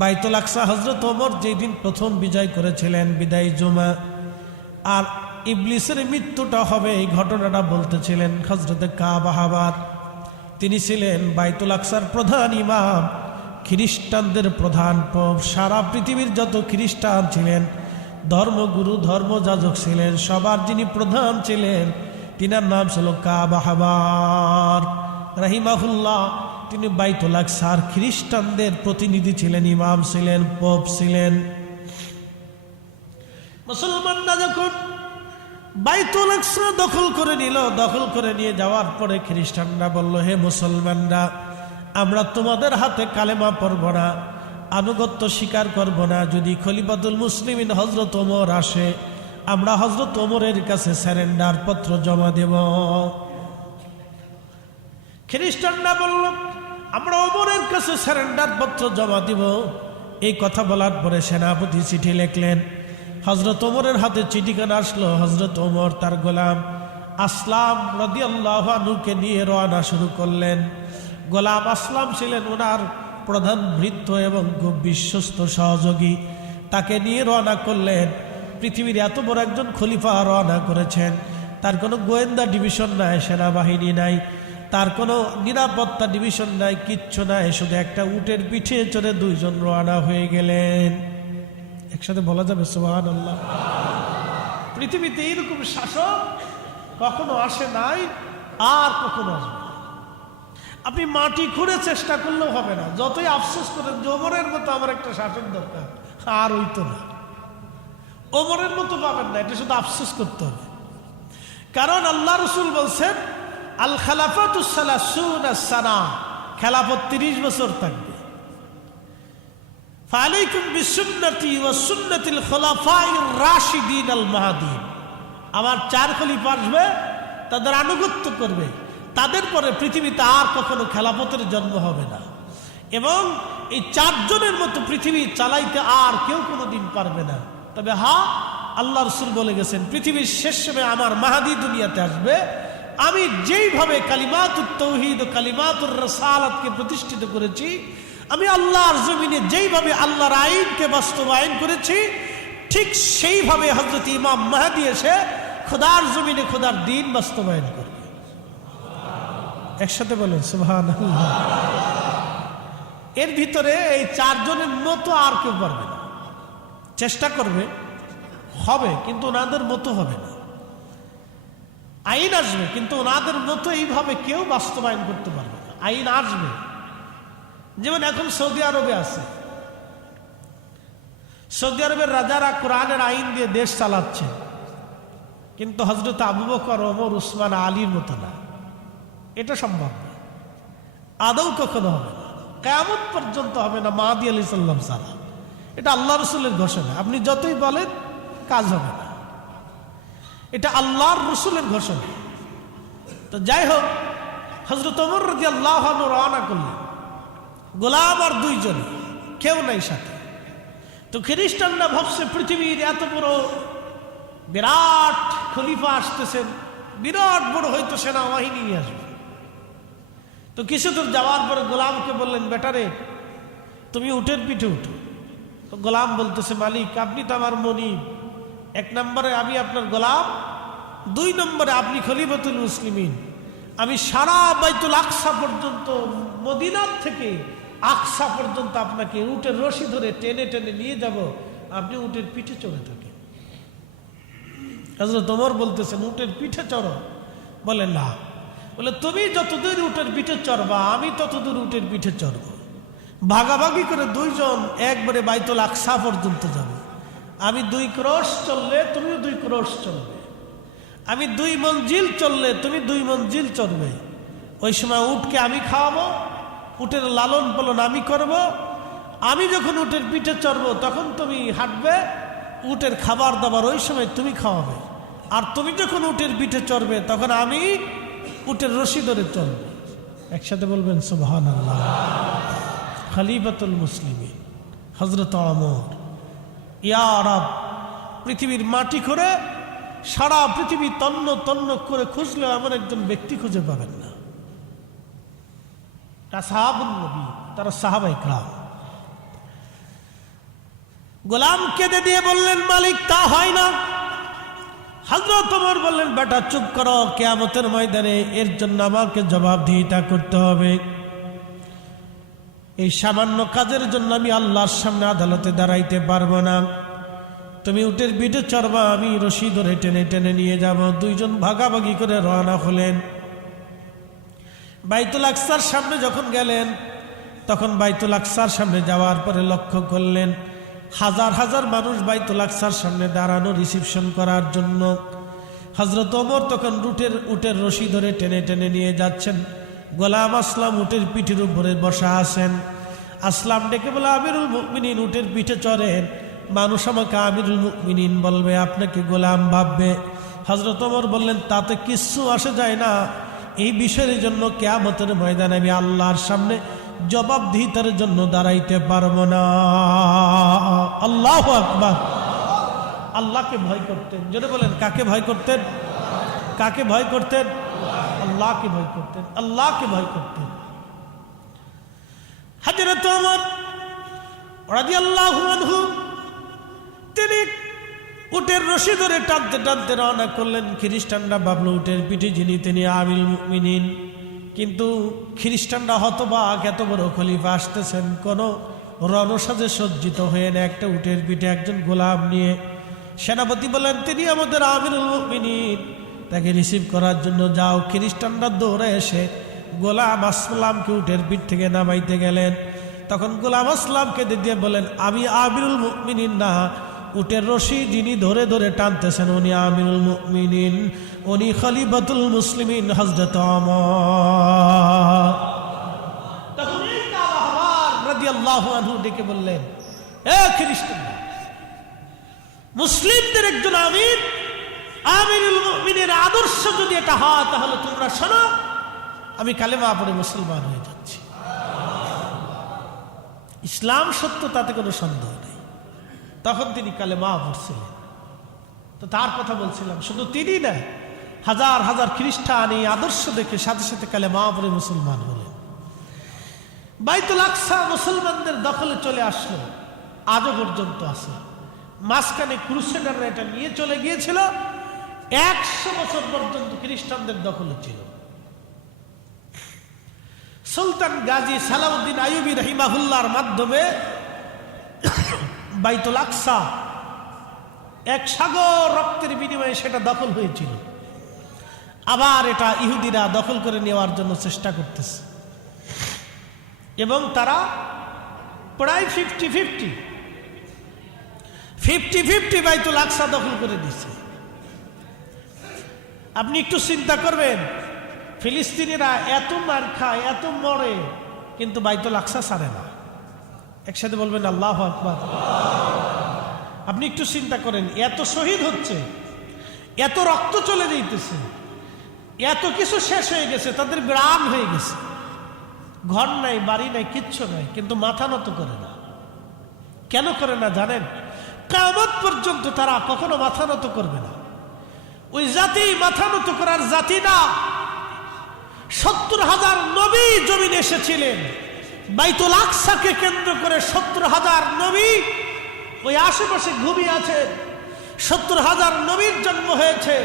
বাইতুল আকসা হযরত ওমর যেদিন প্রথম বিজয় করেছিলেন, বিদায় জুমা, আর ইবলিসের মৃত্যুটা হবে এই ঘটনাটা বলতেছিলেন হযরতে কাব আহবার। তিনি ছিলেন বাইতুল আকসার প্রধান ইমাম, খ্রিস্টানদের প্রধান পোপ। সারা পৃথিবীর যত খ্রিস্টান ছিলেন, ধর্মগুরু ধর্মযাজক ছিলেন, সবার যিনি প্রধান ছিলেন তিনার নাম ছিল কাব আহবার রাহিমাহুল্লাহ। তিনি বাইতুল আকসার খ্রিস্টানদের প্রতিনিধি ছিলেন, ইমাম ছিলেন, পোপ ছিলেন। মুসলমানরা যখন বাইতুল আকসা দখল করে নিল, দখল করে নিয়ে যাওয়ার পরে খ্রিস্টানরা বলল, হে মুসলমানরা, আমরা তোমাদের হাতে কালেমা পড়ব না, আনুগত্য স্বীকার করব না। যদি খলিফাতুল মুসলিমিন হযরত ওমর আসে, আমরা হযরত ওমরের কাছে স্যারেন্ডার পত্র জমা দেব। খ্রিস্টানরা বলল, আমরা ওমরের কাছে স্যারেন্ডার পত্র জমা দিব। এই কথা বলার পরে সেনাপতি চিঠি লিখলেন। হযরত ওমরের হাতে চিঠিখানা আসলো। হযরত ওমর তার গোলাম আসলাম রাদিয়াল্লাহু আনহুকে নিয়ে রওনা শুরু করলেন। গোলাম আসলাম ছিলেন ওনার প্রধান ভৃত্য এবং খুব বিশ্বস্ত সহযোগী। তাকে নিয়ে রওনা করলেন। পৃথিবীর এত বড় একজন খলিফা রওনা করেছেন, তার কোনো গোয়েন্দা ডিভিশন নাই, সেনাবাহিনী নাই, তার কোনো নিরাপত্তা ডিভিশন নাই, কিচ্ছু নাই। শুধু একটা উটের পিঠে চড়ে দুইজন রওনা হয়ে গেলেন। একসাথে বলা যাবে সুবহানাল্লাহ। পৃথিবীতে এইরকম শাসক কখনো আসে নাই, আর কখনো আসবে। আপনি মাটি খুঁড়ে চেষ্টা করলেও হবে না, যতই আফসোস করেন যে ওমরের মতো আমার একটা শাসক দরকার, আর হইতো না। ওমরের মতো পাবেন না, এটা শুধু আফসোস করতে হবে। কারণ আল্লাহ রাসূল বলছেন, আল খালাফাতুস সালাসুনা সানা, খেলাফত 30 বছর থাকবে। ফালাইকুম বিসুন্নতি ওয়া সুন্নাতিল খুলাফাইর রাশিদিন আল মাহদিন। আমার 4 খলিফা আসবে, তাদের আনুগত্য করবে, তাদের পরে পৃথিবীতে আর কখনো খেলাফতের জন্ম হবে না। এবং এই 4 জনের মতো পৃথিবী চালাইতে আর কেউ কোনোদিন পারবে না। তবে হ্যাঁ, আল্লাহ রাসূল বলে গেছেন, পৃথিবীর শেষ সময় আমার মাহদী দুনিয়াতে আসবে। আমি যেইভাবে কালিমাতুত তাওহীদ ও কালিমাতুর রাসালাতকে প্রতিষ্ঠিত করেছি, আমি আল্লাহর জমিনে যেইভাবে আল্লাহর আইনকে বাস্তবায়ন করেছি, ঠিক সেইভাবে হযরত ইমাম মাহদী এসে খোদার জমিনে খোদার দ্বীন বাস্তবায়ন করবে। একসাথে বলেন সুবহানাল্লাহ। এর ভিতরে এই 4 জনের মতো আর কেউ পারবে না। চেষ্টা করবে, হবে, কিন্তু ওনাদের মতো হবে না। আইন আসবে, কিন্তু ওনাদের মতো এইভাবে কেউ বাস্তবায়ন করতে পারবে না। আইন আসবে, যেমন এখন সৌদি আরবে আছে। সৌদি আরবের রাজারা কোরআনের আইন দিয়ে দেশ চালাচ্ছে, কিন্তু হযরত আবু বকর, ওমর, উসমান, আলীর মতো না। এটা সম্ভব না, আদৌ কখনো হবে না, কিয়ামত পর্যন্ত হবে না মাহদী আলাইহিস সালাম ছাড়া। এটা আল্লাহ রাসূলের ঘোষণা, আপনি যতই বলেন কাজ হবে না। এটা আল্লাহর রাসূলের ঘোষণা। তো যাই হোক, হযরত ওমর রাদিয়াল্লাহু আনহু রওনা করলেন, গোলাম আর 2 জন, কেউ নাই সাথে। তো খ্রিস্টানরা ভাবছে পৃথিবীর এত বড় বিরাট খলিফা আসতেছেন, বিরাট বড় হয়তো সেনাবাহিনী নিয়ে আসবে। তো কিছু দূর যাওয়ার পরে গোলামকে বললেন, বেটারে তুমি উটের পিঠে উঠো। তো গোলাম বলতেছে, মালিক আপনি তো আমার মনিব, 1 নম্বরে আমি আপনার গোলাম, 2 নম্বরে আপনি খলিফাতুল মুসলিমিন। আমি সারা বাইতুল আকসা পর্যন্ত, মদিনার থেকে আকসা পর্যন্ত আপনাকে উটের রশি ধরে টেনে টেনে নিয়ে যাব, আপনি উটের পিঠে চড়ে থাকেন। হযরত ওমর বলতেছেন, উটের পিঠে চড়ো? বলে না। বলে, তুমি যতদূর উটের পিঠে চড়বা, আমি ততদূর উটের পিঠে চড়ব। ভাগাভাগি করে 2 জন একবারে বাইতুল আকসা পর্যন্ত যাব। আমি 2 ক্রোশ চললে তুমিও 2 ক্রোশ চলবে, আমি 2 মঞ্জিল চললে তুমি 2 মঞ্জিল চলবে। ওই সময় উটকে আমি খাওয়াবো, উটের লালন পালন আমি করব। আমি যখন উটের পিঠে চড়বো তখন তুমি হাঁটবে, উটের খাবার দাবার ওই সময় তুমি খাওয়াবে। আর তুমি যখন উটের পিঠে চড়বে তখন আমি উটের রশি ধরে চলবে। একসাথে বলবেন সুবহানাল্লাহ। খলিফাতুল মুসলিমিন হযরত ওমর, ইয়া রব, পৃথিবীর মাটি করে সারা পৃথিবী তন্ন তন্ন করে খুঁজলেও এমন একজন ব্যক্তি খুঁজে পাবেন না। সাহাবুন নবী, তারা সাহাবায়ে কেরাম। গোলাম কেঁদে দিয়ে বললেন, মালিক তা হয় না। হযরত ওমর বললেন, বেটা চুপ করো, কিয়ামতের ময়দানে এর জন্য আমাকে জবাবদিহিতা করতে হবে। এই সামান্য কাজের জন্য আমি আল্লাহর সামনে আদালতে দাঁড়াইতে পারবো না। তুমি উটের পিঠে চড়বা, আমি রশি ধরে টেনে টেনে নিয়ে যাব। দুইজন ভাগাভাগি করে রওনা হলেন। বাইতুল আকসার সামনে যখন গেলেন, তখন বাইতুল আকসার সামনে যাওয়ার পরে লক্ষ্য করলেন হাজার হাজার মানুষ বাইতুল আকসার সামনে দাঁড়ানো রিসিপশন করার জন্য। হযরত ওমর তখন উটের রশি ধরে টেনে টেনে নিয়ে যাচ্ছেন। গোলাম আসলাম উটের পিঠের উপরে বসা আছেন। আসলাম ডেকে বলে, আমিরুল মুমিনিন উটের পিঠে চড়েন। মানুষ আমাকে আমিরুল মুমিনিন বলবে, আপনাকে গোলাম ভাববে। হযরত ওমর বললেন, তাতে কিচ্ছু আসে যায় না। এই বিষয়ের জন্য কিয়ামতের ময়দানে আমি আল্লাহর সামনে জবাবদিহিতার জন্য দাঁড়াইতে পারবো না। আল্লাহু আকবার। আল্লাহকে ভয় করতেন। জোরে বলেন, কাকে ভয় করতেন? কাকে ভয় করতেন? আল্লাহকে ভয় করতেন। আল্লাহকে ভয় করতেন। হযরত ওমর রাদিয়াল্লাহু আনহু তিনি উটের রশি ধরে টানতে টানতে রওনা করলেন। খ্রিস্টানরা ভাবল উটের পিঠে যিনি তিনি আমিরুল মুমিনিন। কিন্তু খ্রিস্টানরা হতবাক, এত বড় খলিফা আসতেছেন কোন রণসাজে সজ্জিত হয়ে না, একটা উটের পিঠে একজন গোলাম নিয়ে। সেনাপতি বলেন, তিনি আমাদের আমিরুল মুমিনিন, তাকে রিসিভ করার জন্য যাও। খ্রিস্টানরা দৌড়ে এসে গোলাম আসলামকে উটের পিঠ থেকে নামাইতে গেলেন। তখন গোলাম আসলামকে দিয়ে বলেন, আমি আমিরুল মুমিনিন না, উটের রশি যিনি ধরে ধরে টানতেছেন উনি আমিরুল মুমিনিন, উনি খলিফাতুল মুসলিমিন হযরত ওমর। তখন এই কাবা রাদিয়াল্লাহু আনহু ডেকে বললেন, এ খ্রিস্টান, মুসলিমদের একজন আমির, আমিরুল মুমিনের আদর্শ যদি এটা হয় তাহলে তোমরা শোনো, আমি কালেমা পড়ে মুসলমান হয়ে যাচ্ছি। ইসলাম সত্য, তাতে কোনো সন্দেহ নেই। তখন তিনি কালেমা পড়ছিলেন। তো তার কথা বলছিলাম, শুধু তিনি না, হাজার হাজার খ্রিস্টান এই আদর্শ দেখে সাথে সাথে কালেমা পড়ে মুসলমান হলেন। বাইতুল আকসা মুসলমানদের দখলে চলে আসলো, আজও পর্যন্ত আছে। মাঝখানে ক্রুসেডাররা এটা নিয়ে চলে গিয়েছিল, 100 বছর পর্যন্ত খ্রিস্টানদের দখলে ছিল। সুলতান গাজী সালাউদ্দিন আইয়ুবী রাহিমাহুল্লাহর মাধ্যমে বাইতুল আকসা এক সাগর রক্তের বিনিময়ে সেটা দখল হয়েছিল। আবার এটা ইহুদিরা দখল করে নেওয়ার জন্য চেষ্টা করতেছে এবং তারা প্রায় 50-50 বাইতুল আকসা দখল করে দিচ্ছে। আপনি একটু চিন্তা করবেন, ফিলিস্তিনিরা এত মার খায়, এত মরে, কিন্তু বাইতুল আকসা ছাড়ে না। একসাথে বলবেন আল্লাহু আকবার। আপনি একটু চিন্তা করেন, এত শহীদ হচ্ছে, এত রক্ত চলে যাইতেছে, এত কিছু শেষ হয়ে গেছে, তাদের গ্রাম হয়ে গেছে, ঘর নাই, বাড়ি নাই, কিচ্ছু নাই, কিন্তু মাথা নত করে না। কেন করে না জানেন? কিয়ামত পর্যন্ত তারা কখনো মাথা নত করবে না। ওই জাতি মাথা নত করার জাতি না। 70,000 নবী জমিনে এসেছিলেন, বাইতুল আকসাকে কেন্দ্র করে 70,000 নবী ওই আশেপাশে ঘুমিয়ে আছে। 70,000 নবীর জন্ম হয়েছে।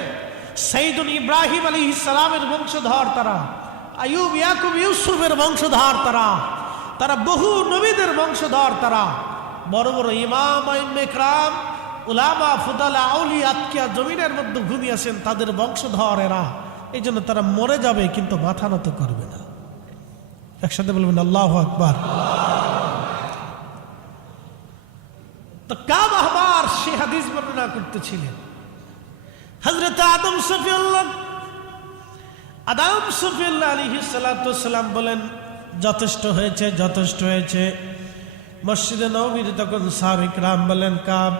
সাইয়্যিদুনা ইব্রাহিম আলাইহিস সালামের বংশধর তারা, আইয়ুব, ইয়াকুব, ইউসুফের বংশধর তারা বহু নবীদের বংশধর তারা। বড় বড় ইমাম, আইম্মে কেরাম, উলামা, ফুদালা, আউলিয়া, আতকিয়া জমিনের মধ্যে ঘুমিয়ে আছেন, তাদের বংশধর এরা। এই জন্য তারা মরে যাবে কিন্তু মাথা নত করবে না। একসাথে বলবেন আল্লাহু আকবার। তো কাব আহবার সে হাদিস বর্ণনা করতেছিলেন, হযরত আদম সফিউল্লাহ আলাইহিস সালাতু ওয়াসসালাম বলেন, যথেষ্ট হয়েছে, যথেষ্ট হয়েছে। মসজিদে নববীতে তখন সাহাবায়ে কেরাম বলেন, কাব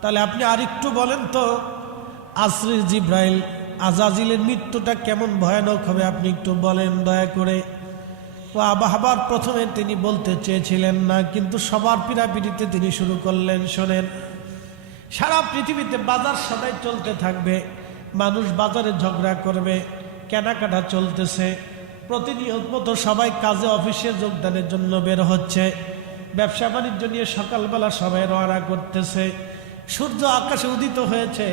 তাহলে আপনি আরেকটু বলেন তো, আসরির জিব্রাইল আজাজিলের মৃত্যুটা কেমন ভয়ানক হবে, আপনি একটু বলেন দয়া করে। আবার প্রথমে তিনি বলতে চেয়েছিলেন না, কিন্তু সবার পিড়াপিড়িতে তিনি শুরু করলেন, শোনেন, সারা পৃথিবীতে বাজার সদাই চলতে থাকবে, মানুষ বাজারে ঝগড়া করবে, কেনাকাটা চলতেছে, প্রতিনিয়ত মতো সবাই কাজে অফিসে যোগদানের জন্য বের হচ্ছে, ব্যবসা বাণিজ্য নিয়ে সকালবেলা সবাই রওনা করতেছে। সূর্য আকাশে উদিত হয়েছে,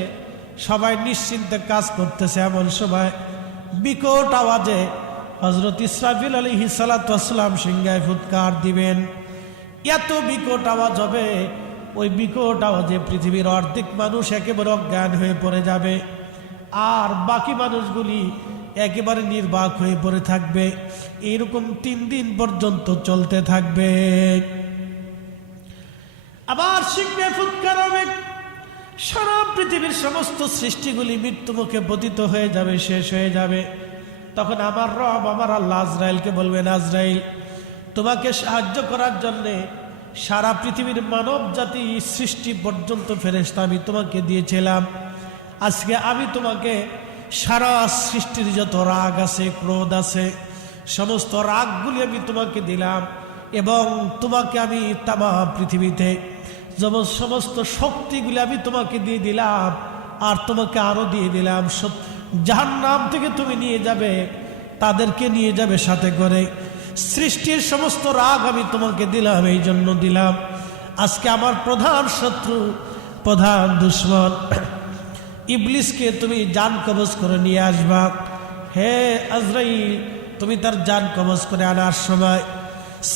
সবাই নিশ্চিন্তে কাজ করতেছে। এমন সময় বিকট আওয়াজে হযরত ইসরাফিল আলাইহিস সালাতু ওয়াস সালাম সিংহায় ফুৎকার দিবেন। এত বিকট আওয়াজ হবে, ওই বিকট আওয়াজে পৃথিবীর অর্ধেক মানুষ একেবারে অজ্ঞান হয়ে পড়ে যাবে, আর বাকি মানুষগুলি একেবারে নির্বাক হয়ে পড়ে থাকবে। এরকম 3 দিন পর্যন্ত চলতে থাকবে। আবার সিংহে ফুৎকার হবে, সারা পৃথিবীর সমস্ত সৃষ্টিগুলি মৃত্যুমুখে পতিত হয়ে যাবে, শেষ হয়ে যাবে। তখন আমার রব, আমার আল্লাহ আজরাইলকে বলবেন, আজরাইল, তোমাকে সাহায্য করার জন্যে সারা পৃথিবীর মানব জাতি সৃষ্টি পর্যন্ত ফেরেশতা আমি তোমাকে দিয়েছিলাম। আজকে আমি তোমাকে সারা সৃষ্টির যত রাগ আছে, ক্রোধ আছে, সমস্ত রাগগুলি আমি তোমাকে দিলাম, এবং তোমাকে আমি তামাম পৃথিবীতে যেমন সমস্ত শক্তিগুলি আমি তোমাকে দিয়ে দিলাম, আর তোমাকে আরো দিয়ে দিলাম। জাহান্নাম থেকে তুমি নিয়ে যাবে, তাদেরকে নিয়ে যাবে সাথে করে। সৃষ্টির সমস্ত রাগ আমি তোমাকে দিলাম, এই জন্য দিলাম। আজকে আমার প্রধান শত্রু, প্রধান দুশ্মন ইবলিসকে তুমি জান কবজ করে নিয়ে আসবা। হে আজরাইল, তুমি তার জান কবজ করে আনার সময়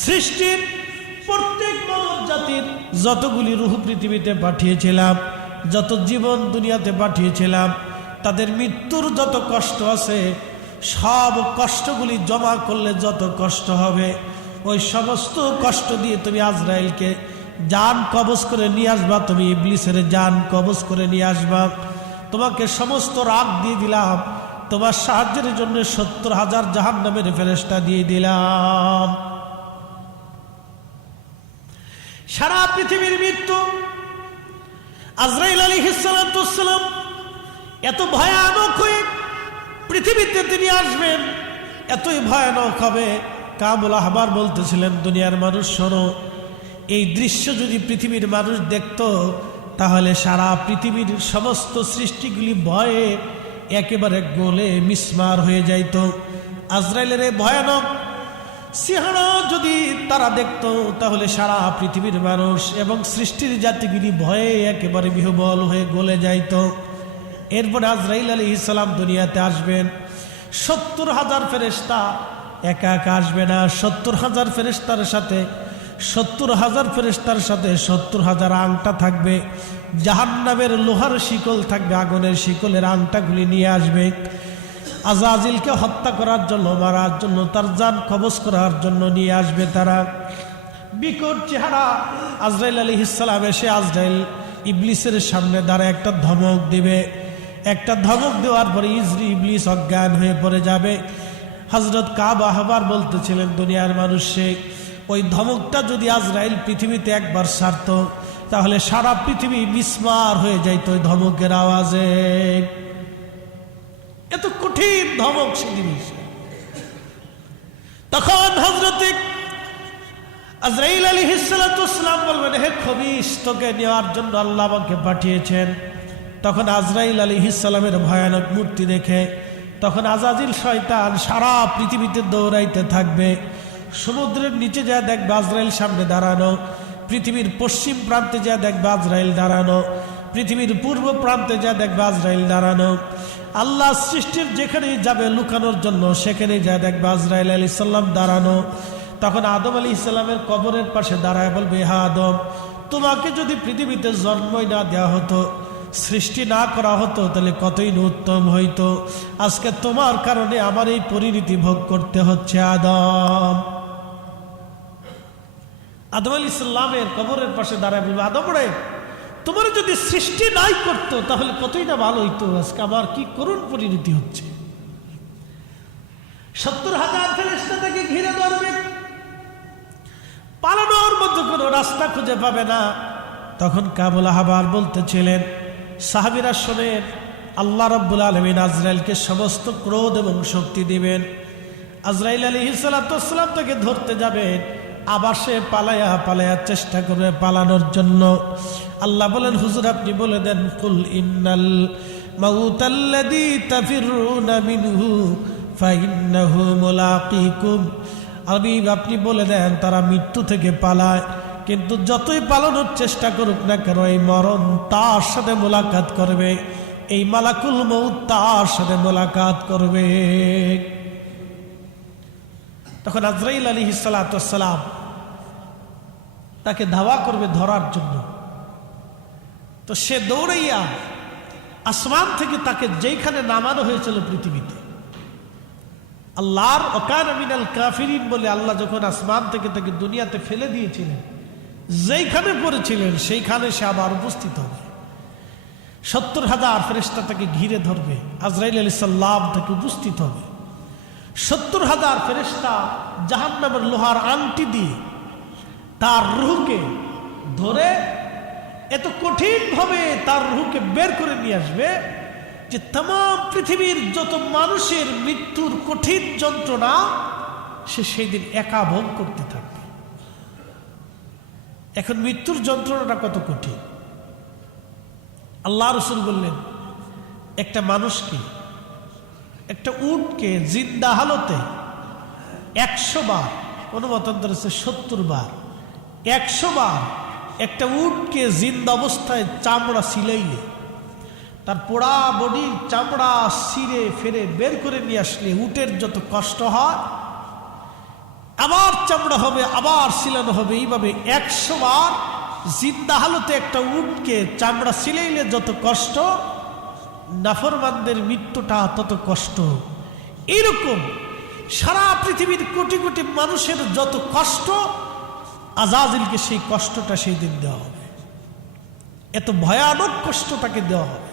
সৃষ্টির প্রত্যেক মানব জাতির যতগুলি রূহ পৃথিবীতে পাঠিয়েছিলাম, যত জীবন দুনিয়াতে পাঠিয়েছিলাম, তাদের মৃত্যুর যত কষ্ট আছে, সব কষ্টগুলি জমা করলে যত কষ্ট হবে, ওই সমস্ত কষ্ট দিয়ে তুমি আজরাইলকে জান কবজ করে নিয়ে আসবা। তুমি ইবলিসের জান কবজ করে নিয়ে আসবা। তোমাকে সমস্ত রাগ দিয়ে দিলাম, তোমার সাহায্যের জন্য 70,000 জাহান্নামের ফেরেশতা দিয়ে দিলাম। সারা পৃথিবীর মৃত্যু আজরাইল আলাইহিস সালাতু ওয়াস সালাম এত ভয়ানক হয়ে পৃথিবীতে তিনি আসবেন, এতই ভয়ানক হবে। কাবুল আহবার বলতেছিলেন, দুনিয়ার মানুষ শোনো, এই দৃশ্য যদি পৃথিবীর মানুষ দেখত, তাহলে সারা পৃথিবীর সমস্ত সৃষ্টিগুলি ভয়ে একেবারে গলে মিসমার হয়ে যাইত। আজরাইলের এই ভয়ানক চেহারা যদি তারা দেখত, তাহলে সারা পৃথিবীর মানুষ এবং সৃষ্টির জাতিগুলি ভয়ে একেবারে বিহ্বল হয়ে গলে যাইত। এরপরে আজরাইল আলাইহিস সালাম দুনিয়াতে আসবেন। 70,000 ফেরেশতা একা একা আসবে না, 70,000 ফেরেশতার সাথে 70,000 আংটা থাকবে। জাহান্নামের লোহার শিকল থাকবে, আগুনের শিকলের আংটাগুলি নিয়ে আসবে। আজাজিলকে হত্যা করার জন্য, মারার জন্য, তার জান কবজ করার জন্য নিয়ে আসবে তারা। বিকট চেহারা আজরাইল আলাইহিস সালাম এসে আজরাইল ইবলিসের সামনে দাঁড়ায় একটা ধমক দিবে। একটা ধমক দেওয়ার পরে ইবলিস অজ্ঞান হয়ে পড়ে যাবে। হযরত কাব আহবার বলতেছিলেন, দুনিয়ার মানুষে ওই ধমকটা যদি আজরাইল পৃথিবীতে একবার ছাড়ত, তাহলে সারা পৃথিবী মিসমার হয়ে যাইত ওই ধমকের আওয়াজে। এত কঠিন ধমক সে জিনিস। তখন হযরত আজরাইল আলাইহিস সালাতু ওয়াস সালাম বলবেন, হে খবিশ, তোকে নেওয়ার জন্য আল্লাহ আমাকে পাঠিয়েছেন। তখন আজরাইল আলাইহিস সালামের ভয়ানক মূর্তি দেখে তখন আজাজিল শয়তান সারা পৃথিবীতে দৌড়াইতে থাকবে। সমুদ্রের নিচে যা দেখবে আজরাইল সামনে দাঁড়ানো, পৃথিবীর পশ্চিম প্রান্তে যা দেখবে আজরাইল দাঁড়ানো, পৃথিবীর পূর্ব প্রান্তে যা দেখবে আজরাইল দাঁড়ানো। আল্লাহ সৃষ্টির যেখানেই যাবে লুকানোর জন্য, সেখানেই যা দেখবে আজরাইল আলাইহিস সালাম দাঁড়ানো। তখন আদম আলাইহিস সালামের কবরের পাশে দাঁড়ায় বলবে, হা আদম, তোমাকে যদি পৃথিবীতে জন্মই না দেওয়া হতো, সৃষ্টি না করা হতো, তাহলে কতই উত্তম হইতো। আজকে তোমার কারণে আমার এই পরিণতি ভোগ করতে হচ্ছে। আদম আলাইহিস সালামের কবরের পাশে দাঁড়ায় বলবে, আদম রে, তোমার যদি সৃষ্টি নাই করতো, তাহলে কতই না ভালো হইতো। আজকে আমার কি করুণ পরিণতি হচ্ছে। 70,000 ফেরেশতা তাকে ঘিরে ধরবে, পালানোর মতো কোনো রাস্তা খুঁজে পাবে না। তখন কাবুল আহবার বলতেছিলেন, সাহাবীরা শোনেন, আল্লাহ রাব্বুল আলামিন আজরাইলকে সমস্ত ক্রোধ এবং শক্তি দিবেন। আজরাইল আলাইহিস সালাতু ওয়াস সালাম তাকে ধরতে যাবেন, আবার সে পালায়া চেষ্টা করবে পালানোর জন্য। আল্লাহ বলেন, হুজুর আপনি বলে দেন, কুল ইন্নাল মাউতাল্লাযী তাফিরুনা মিনহু ফাইন্নাহু মুলাকিকুম। আপনি বলে দেন, তারা মৃত্যু থেকে পালায়, কিন্তু যতই পালানোর চেষ্টা করুক না কেন এই মরণ তার সাথে মোলাকাত করবে, এই মালাকুল মউত তার সাথে মোলাকাত করবে। তখন আজরাইল আলাইহিস সালাতু ওয়াস সালাম তাকে ধাওয়া করবে ধরার জন্য। তো সে দৌড়াইয়া আসমান থেকে তাকে যেখানে নামানো হয়েছিল পৃথিবীতে, আল্লাহর ওয়াকানা মিনাল কাফিরিন বলে আল্লাহ যখন আসমান থেকে তাকে দুনিয়াতে ফেলে দিয়েছিলেন, যেইখানে পড়েছিলেন সেইখানে সে আবার উপস্থিত হবে। 70,000 ফেরেশতা তাকে ঘিরে ধরবে, আজরাইল আলাইহিস সালাম তাকে উপস্থিত হবে। 70,000 ফেরেশতা জাহান্নামের লোহার আংটি দিয়ে তার রূহকে ধরে এত কঠিন ভাবে তার রূহকে বের করে নিয়ে আসবে যে तमाम পৃথিবীর যত মানুষের মৃত্যুর কঠিন যন্ত্রণা সে সেই দিন একা ভোগ করতে থাকবে। এখন মৃত্যুর যন্ত্রণাটা কত কঠিন। আল্লাহ রাসূল বললেন, একটা মানুষকে, একটা উটকে জিন্দা হালতে 100 বার, কোনো মতান্তর আছে 70 বার, 100 বার একটা উটকে জিন্দা অবস্থায় চামড়া ছিলাইলে, তার পোড়া বডির চামড়া ছিঁড়ে ফেরে বের করে নিয়ে আসলে উটের যত কষ্ট হয়, আবার চামড়া হবে, আবার ছিলানো হবে, এইভাবে 100 বার জিন্দা হালতে একটা উটকে চামড়া ছিলাইলে যত কষ্ট, নাফরমানদের মৃত্যুটা তত কষ্ট। এরকম সারা পৃথিবীর কোটি কোটি মানুষের যত কষ্ট, আজাজিলকে সেই কষ্টটা সেই দিন দেওয়া হবে। এত ভয়ানক কষ্ট তাকে দেওয়া হবে।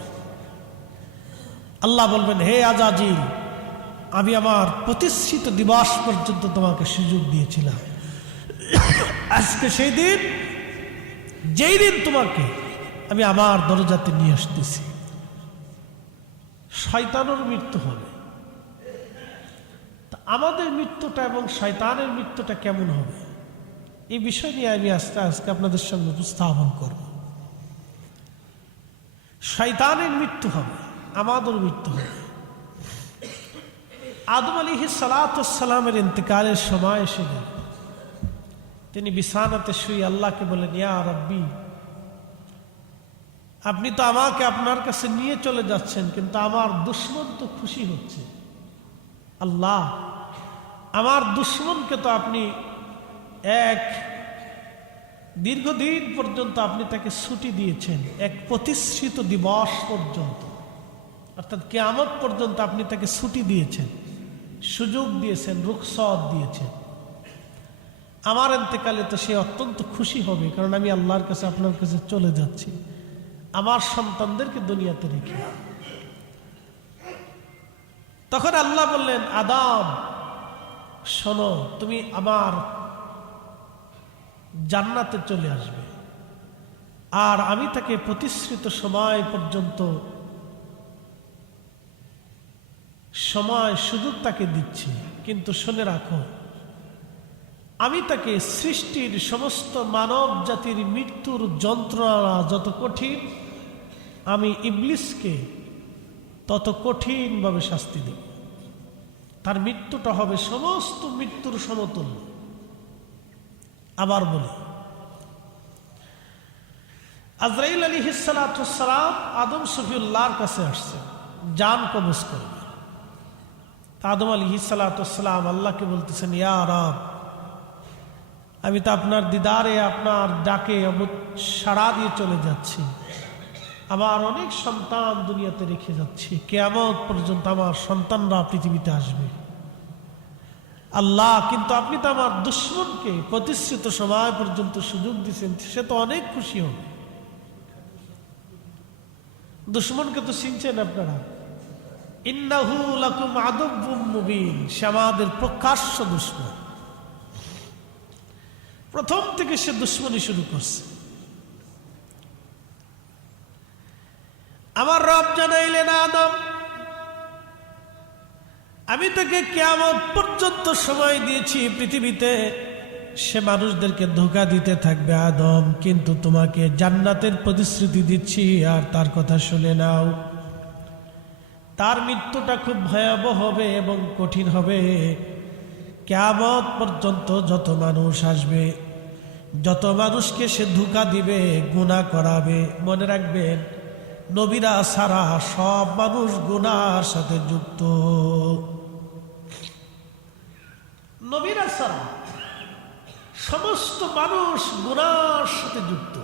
আল্লাহ বলবেন, হে আজাজিল, আমি আমার প্রতিষ্ঠিত দিবস পর্যন্ত তোমাকে সুযোগ দিয়েছিলাম, আজকে সেই দিন যেই দিন তোমাকে আমি আমার দরজাতে নিয়ে আসতেছি। শয়তানের মৃত্যু হবে। আমাদের মৃত্যুটা এবং শয়তানের মৃত্যুটা কেমন হবে, এই বিষয় নিয়ে আমি আজকে আপনাদের সামনে উপস্থাপন করব। শয়তানের মৃত্যু হবে, আমাদের মৃত্যু হবে। আদম আলাইহিস সালাতু ওয়াস সালামের ইন্তেকালের সময় এসে গেল। তিনি বিছানাতে শুয়ে আল্লাহকে বলেন, ইয়া রাব্বি, আপনি তো আমাকে আপনার কাছে নিয়ে চলে যাচ্ছেন, কিন্তু আমার দুশমন তো খুশি হচ্ছে। আল্লাহ, আমার দুশমনকে তো আপনি এক দীর্ঘদিন পর্যন্ত আপনি তাকে ছুটি দিয়েছেন, এক প্রতিষ্ঠিত দিবস পর্যন্ত, অর্থাৎ কিয়ামত পর্যন্ত আপনি তাকে ছুটি দিয়েছেন, সুযোগ দিয়েছেন, রুখসত দিয়েছেন। আমার ইন্তেকালে তো সে অত্যন্ত খুশি হবে, কারণ আমি আল্লাহর কাছে আপনার কাছে চলে যাচ্ছি আমার সন্তানদেরকে দুনিয়াতে রেখে। তখন আল্লাহ বললেন, আদম শোনো, তুমি আমার জান্নাতে চলে আসবে, আর আমি তাকে প্রতিশ্রিত সময় পর্যন্ত সময় সুযোগ তাকে দিচ্ছি, কিন্তু শুনে রাখো, আমি তাকে সৃষ্টির সমস্ত মানব জাতির মৃত্যুর যন্ত্রণা যত কঠিন, আমি ইবলিসকে তত কঠিনভাবে শাস্তি দেব। তার মৃত্যুটা হবে সমস্ত মৃত্যুর সমতুল্য। আবার বলি, আজরাইল আলাইহিস সালাতু ওয়াস সালাম আদম সফিউল্লাহর কাছে আসছে জান কবজ করবে। আদম আলাইহিস সালাতু ওয়াস সালাম আল্লাহকে বলতেছেন, ইয়া রব, আমি তো আপনার দিদারে, আপনার ডাকে সাড়া দিয়ে চলে যাচ্ছি, আমার অনেক সন্তান দুনিয়াতে রেখে যাচ্ছি, কিয়ামত পর্যন্ত আমার সন্তানরা পৃথিবীতে আসবে। আল্লাহ, কিন্তু আপনি তো আমার দুশমনকে প্রতিষ্ঠিত সময় পর্যন্ত সুযোগ দিচ্ছেন, সে তো অনেক খুশি হবে। দুশমনকে তো চিনছেন আপনারা, ইন্নাহু লাকুম আদুব্বুম মুবিন, সে আমাদের প্রকাশ্য দুশমন। প্রথম থেকে সে দুশমনি শুরু করছে। আমার রব জানাইলেন, আদম, আমি তাকে কিয়ামত পর্যন্ত সময় দিয়েছি পৃথিবীতে, সে মানুষদেরকে ধোঁকা দিতে থাকবে আদম, কিন্তু তোমাকে জান্নাতের প্রতিশ্রুতি দিচ্ছি, আর তার কথা শুনে নাও। তার মৃত্যুটা খুব ভয়াবহ হবে এবং কঠিন হবে। কিয়ামত পর্যন্ত যত মানুষ আসবে যত মানুষকে সে ধোঁকা দিবে, গুনাহ করাবে, মনে রাখবেন নবীরা সারা সব মানুষ গুনার সাথে যুক্ত। নবীরা সারা সমস্ত মানুষ গুনার সাথে যুক্ত।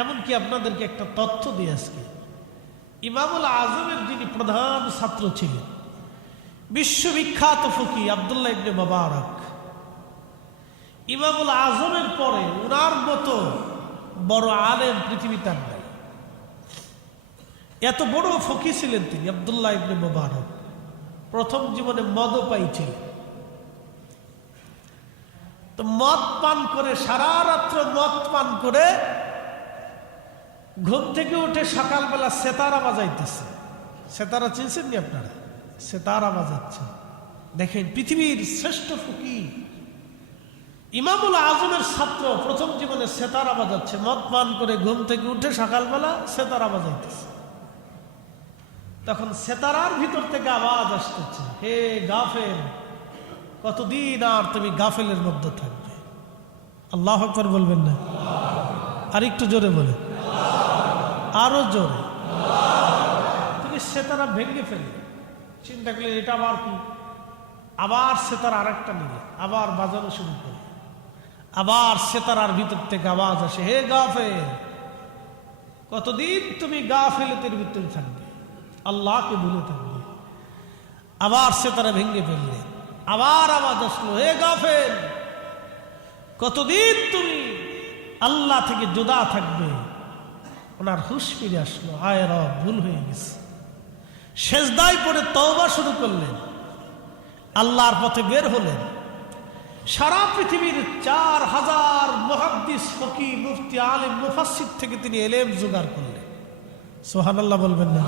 এমনকি আপনাদেরকে একটা তথ্য দিয়ে আজকে, ইমামুল আজমের যিনি প্রধান ছাত্র ছিলেন, বিশ্ববিখ্যাত ফকি আব্দুল্লাহ ইবনে মুবারক, ইমামুল আজমের পরে উনার মতো বড় আলেম পৃথিবীতে আর নাই। এত বড় ফকি ছিলেন তিনি আব্দুল্লাহ ইবনে মুবারক। প্রথম জীবনে মদও পাইছিলেন। তো মদ পান করে, সারা রাত্র মদ পান করে ঘুম থেকে উঠে সকালবেলা সেতারা বাজাইতেছে। সেতারা চিনছেন নি আপনারা? সেতারা বাজাচ্ছে। দেখেন পৃথিবীর শ্রেষ্ঠ ফকির ইমামুল আজমের ছাত্র প্রথম জীবনে সেতারা বাজাচ্ছে, মদ পান করে ঘুম থেকে উঠে সকালবেলা সেতারা বাজাইতেছে। তখন সেতারার ভিতর থেকে আওয়াজ আসতেছে, হে গাফেল, কতদিন আর তুমি গাফেলের মধ্যে থাকবে? আল্লাহু আকবার বলবেন না? আর একটু জোরে বলে, আরো জোরে। তুমি সেতারা ভেঙে ফেলে চিন্তা করলে এটা আবার কি? আবার সেতার আরেকটা নিলে আবার বাজানো শুরু করে। আবার সেতারার ভিতর থেকে আওয়াজ আসে, হে গাফেল, কতদিন তুমি গাফেলতের ভিতরে থাকবে, আল্লাহকে ভুলে থাকবে। আবার সেতারা ভেঙে ফেললে, আবার আওয়াজ আসলো, হে গাফেল, কতদিন তুমি আল্লাহ থেকে জুদা থাকবে। ওনার হুঁশ ফিরে আসলো, আয় রব, ভুল হয়ে গেছে। সেজদায় পড়ে তওবা শুরু করলেন, আল্লাহর পথে বের হলেন। সারা পৃথিবীর 4000 মুহাদ্দিস, ফকিহ, মুফতি, আলেম, মুফাসসির থেকে তিনি ইলম জোগাড় করলেন। সুবহানাল্লাহ বলবেন না?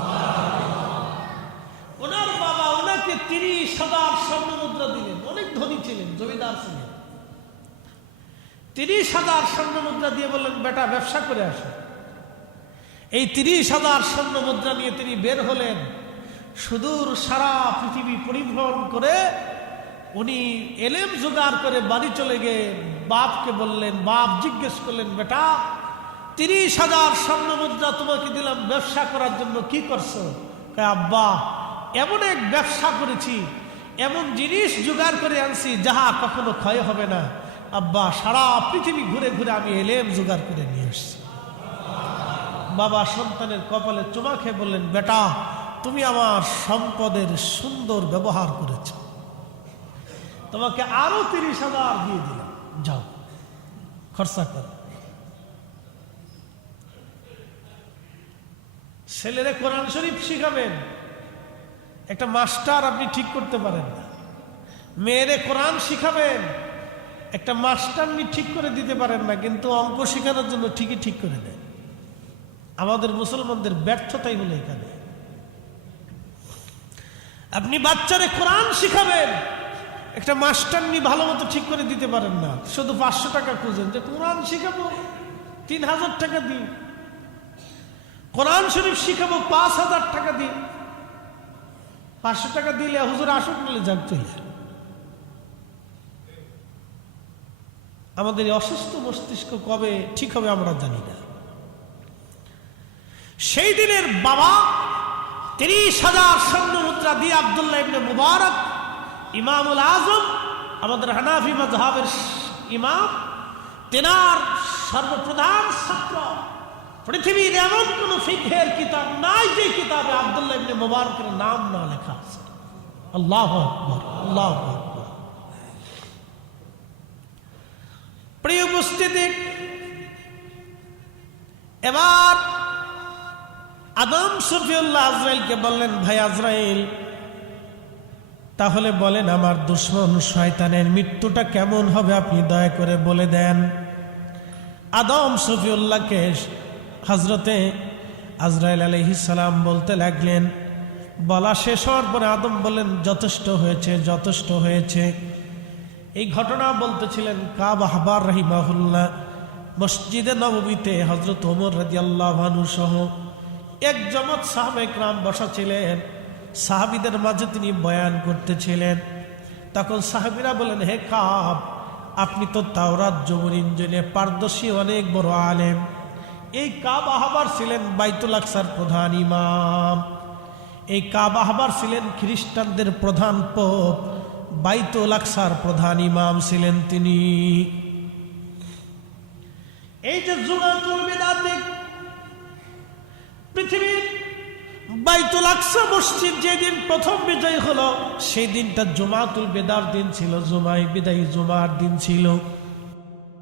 ওনার বাবা ওনাকে 30,000 স্বর্ণ মুদ্রা দিলেন। অনেক ধনী ছিলেন, জমিদার ছিলেন। 30,000 স্বর্ণ মুদ্রা দিয়ে বললেন, বেটা ব্যবসা করে আসো। এই 30,000 স্বর্ণ মুদ্রা নিয়ে তিনি বের হলেন। সুদূর সারা পৃথিবী পরিভ্রমণ করে উনি এলেম জোগাড় করে বাড়ি চলে গিয়ে বাপকে বললেন। বাপ জিজ্ঞেস করলেন, বেটা 30,000 স্বর্ণ মুদ্রা তোমাকে দিলাম ব্যবসা করার জন্য, কি করছো? আব্বা, এমন এক ব্যবসা করেছি, এমন জিনিস জোগাড় করে আনছি যাহা কখনো ক্ষয় হবে না। আব্বা, সারা পৃথিবী ঘুরে ঘুরে আমি এলেম জোগাড় করে নিয়ে এসছি। বাবা সন্তানের কপালে চুমা খেয়ে বললেন, বেটা তুমি আমার সম্পদের সুন্দর ব্যবহার করেছ, তোমাকে আরো 30,000 দিয়ে দিলাম, যাও খরচা কর। ছেলেরে কোরআন শরীফ শিখাবেন, একটা মাস্টার আপনি ঠিক করতে পারেন না। মেয়েরে কোরআন শিখাবেন, একটা মাস্টার আপনি ঠিক করে দিতে পারেন না, কিন্তু অঙ্ক শেখানোর জন্য ঠিকই ঠিক করে দেন। আমাদের মুসলমানদের ব্যর্থতাই হলো এখানে। আপনি বাচ্চারে কোরআন শিখাবেন, একটা মাস্টার নিয়ে ভালো মতো ঠিক করে দিতে পারেন না, শুধু 500 টাকা খুঁজেন যে কোরআন শিখাবো, 3000 টাকা দিই। কোরআন শরীফ শিখাবো 5,000 টাকা দিই। 500 টাকা দিলে হুজুর আসুক, নিলে যাক চলে। আমাদের অসুস্থ মস্তিষ্ক কবে ঠিক হবে আমরা জানি না। সেই দিনের বাবা 30,000 স্বর্ণ মুদ্রা দিয়ে আব্দুল্লাহ ইবনে মুবারক, ইমামুল আজম, আমাদের হানাফি মাযহাবের ইমাম, তেনার সর্বপ্রধান ছাত্র। পৃথিবীর এমন কোন ফিকহের কিতাব নাই যে কিতাবে আব্দুল্লাহ ইবনে মুবারকের নাম না লেখা আছে। আল্লাহু আকবার, আল্লাহু আকবার। প্রিয় উপস্থিতি, এবার আদম শফিউল্লাহ আজরাইলকে বললেন, ভাই আজরাইল, তাহলে বলেন আমার দুশমন শয়তানের মৃত্যুটা কেমন হবে আপনি দয়া করে বলে দেন। আদম শফিউল্লাহকে হযরতে আজরাইল আলাইহিস সালাম বলতে লাগলেন। বলা শেষ হওয়ার পরে আদম বললেন, যথেষ্ট হয়েছে, যথেষ্ট হয়েছে। এই ঘটনা বলতেছিলেন কাব আহবার রাহিমাহুল্লাহ। মসজিদে নববীতে হযরত ওমর রাদিয়াল্লাহু আনহু সহ এক জমাত সাহাবায়ে কেরাম বসা ছিলেন। সাহাবীদের মাঝে তিনি বয়ান করতেছিলেন। তখন সাহাবীরা বলেন, হে কাব, আপনি তো তাওরাত জবুর ইনজিলে পারদর্শী অনেক বড় আলেম। এই কাবা আহবার ছিলেন বাইতুল আকসার প্রধান ইমাম। এই কাবা আহবার ছিলেন খ্রিস্টানদের প্রধান পোপ, বাইতুল আকসার প্রধান ইমাম ছিলেন তিনি। এই যে জুমাতুল বিদাতে পৃথিবীর বাইতুল আকসা মসজিদ যেদিন প্রথম বিজয় হলো সেই দিনটা জুমাতুল বিদার দিন ছিল, জুমায় বিদায়ী জুমার দিন ছিল।